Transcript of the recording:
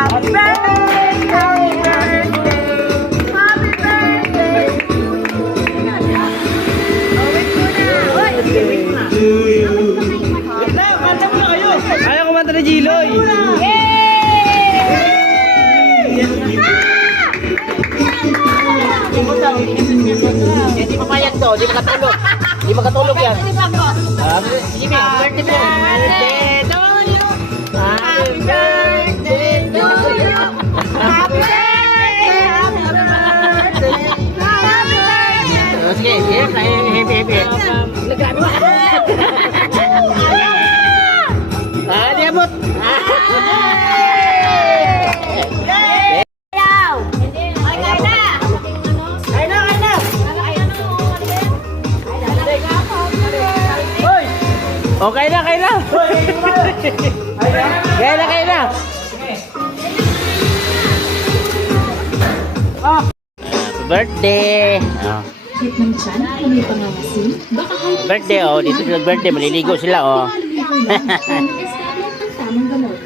Happy birthday, happy birthday, happy birthday. Ayaw kumanta na Jiloy. Hindi papayag to, hindi makatulog. Hindi makatulog yan. Sige, birthday mo. Birthday to you. Happy birthday to you. Happy birthday, happy birthday. Happy birthday. Sige, happy. Grabe mo. Di abot. Okay na, kaya na. Kaya na. Happy birthday. Hit ng tiyan, may pangawasin, baka Birthday, oh. Dito sila birthday. Maliligo sila, oh. tamang gamot.